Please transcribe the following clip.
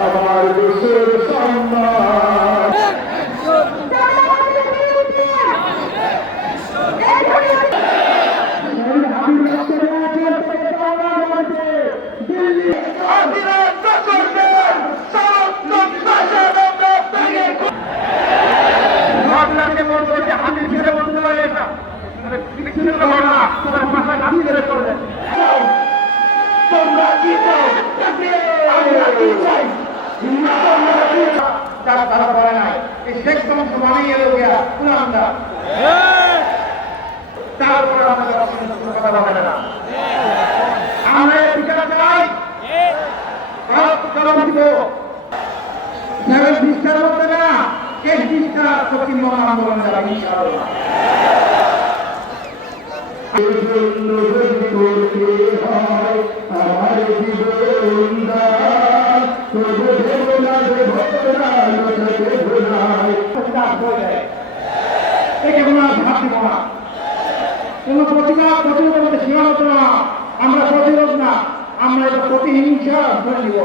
আমার দেশের সম্মান তোমরা কি চাও? আমরা কি চাই? যারা তারা করে নাই এই শেখ সমস্ত মানেই এলো গিয়া পুরান্দা তারপরে আমাদের কথা বলে না আমরা বিচার চাই বিচার করতে না শেষ বিচার পশ্চিম মহা আন্দোলন যারা ইনশাআল্লাহ আমার জীবন আমরা প্রতিরোধ না আমরা এটা প্রতিহিংসা ধরে নিব।